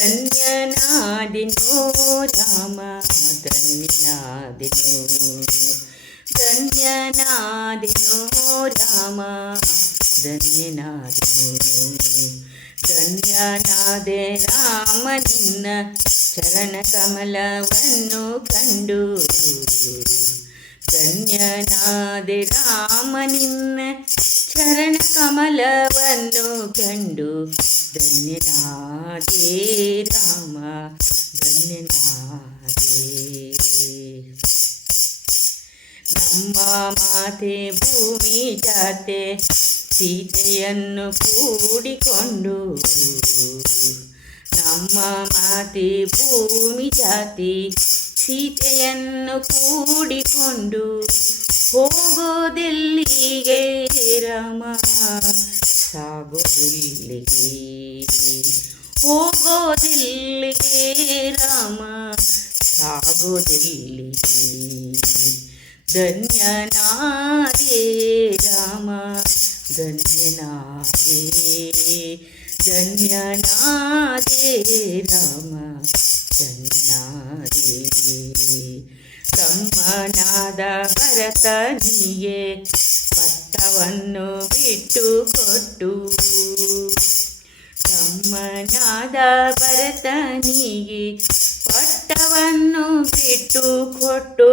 ಧನ್ಯನಾದೆನೋ ರಾಮ ಧನ್ಯನಾದೆನೋ ಧನ್ಯನಾದೆನೋ ರಾಮ ಧನ್ಯನಾದೆನೋ ಧನ್ಯನಾದೆ ರಾಮ ನಿನ್ನ ಚರಣ ಕಮಲವನ್ನು ಕಂಡು ಧನ್ಯನಾದೆ ರಾಮ ನಿನ್ನ ಚರಣ ಕಮಲವನ್ನು ಕಂಡು ಧನ್ಯನಾದೆ ರಾಮ ಧನ್ಯನಾದೆ ನಮ್ಮ ಮಾತೆ ಭೂಮಿ ಜಾತೆ ಸೀತೆಯನ್ನು ಕೂಡಿಕೊಂಡು ನಮ್ಮ ಮಾತೆ ಭೂಮಿ ಜಾತಿ ಸೀತೆಯನ್ನು ಕೂಡಿಕೊಂಡು ಹೋಗೋದೆಲ್ಲಿಗೆ ರಾಮ ಸಾಗೋದೆಲ್ಲಿಗೆ ಹೋಗೋದೆಲ್ಲಿಗೆ ರಾಮ ಸಾಗೋದೆಲ್ಲಿಗೆ ಧನ್ಯನಾದೆ ರಾಮ ಧನ್ಯನಾದೆ ಧನ್ಯನಾದೆ ರಾಮ ಧನ್ಯನಾದೆ ತಮ್ಮನಾದ ಭರತನಿಗೆ ಪಟ್ಟವನ್ನು ಬಿಟ್ಟು ಕೊಟ್ಟು ತಮ್ಮನಾದ ಭರತನಿಗೆ ಪಟ್ಟವನ್ನು ಬಿಟ್ಟು ಕೊಟ್ಟು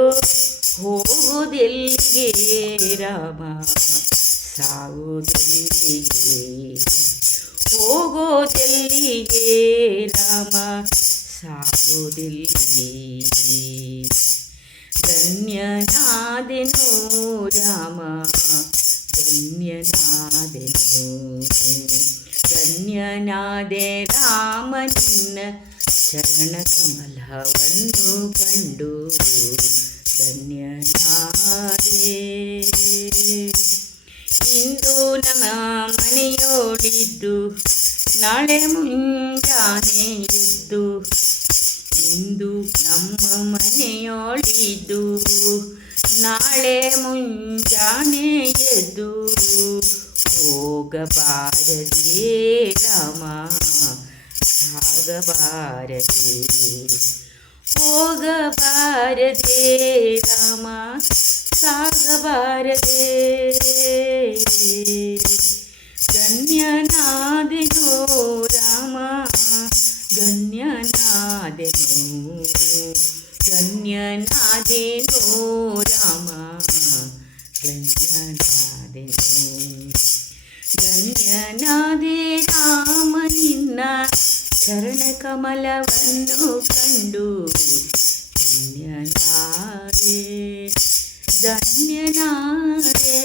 ಹೋಗುವುದೆಲ್ಲಿಗೆ ರಾಮ ಸಾಗುವುದೆಲ್ಲಿಗೆ ಹೋಗೋದೆಲ್ಲಿಗೆ ರಾಮ ಸಾಗುವುದೆಲ್ಲಿಗೆ ಧನ್ಯನಾದೆನೋ ರಾಮ ಧನ್ಯನಾದೆನೋ ಧನ್ಯನಾದೆ ರಾಮ ನಿನ್ನ ಚರಣ ಕಮಲವನ್ನು ಕಂಡು ಧನ್ಯನಾದೆ ಇಂದು ನಮ್ಮ ಮನೆಯೋಳಿದ್ದು ನಾಳೆ ಮುಂಜಾನೆ ಎದ್ದು ಇಂದು ನಮ್ಮ ಮನೆಯೋಳಿದ್ದು ನಾಳೆ ಮುಂಜಾನೆ ಎದ್ದು ಹೋಗಬಾರದೆ ರಾಮ ಸಾಗಬಾರದೆ ಹೋಗಬಾರದೆ ರಾಮ ಸಾಗಬಾರದೆ ಧನ್ಯನಾದೆನೋ ರಾಮ ಧನ್ಯನಾದೆನೋ ಧನ್ಯನಾದೆನೋ ರಾಮ ಧನ್ಯನಾದೆನೋ ಧನ್ಯನಾದೆ ರಾಮ ನಿನ್ನ ಚರಣ ಕಮಲವನ್ನು ಕಂಡು ಧನ್ಯನಾದೆ ಧನ್ಯನಾದೆ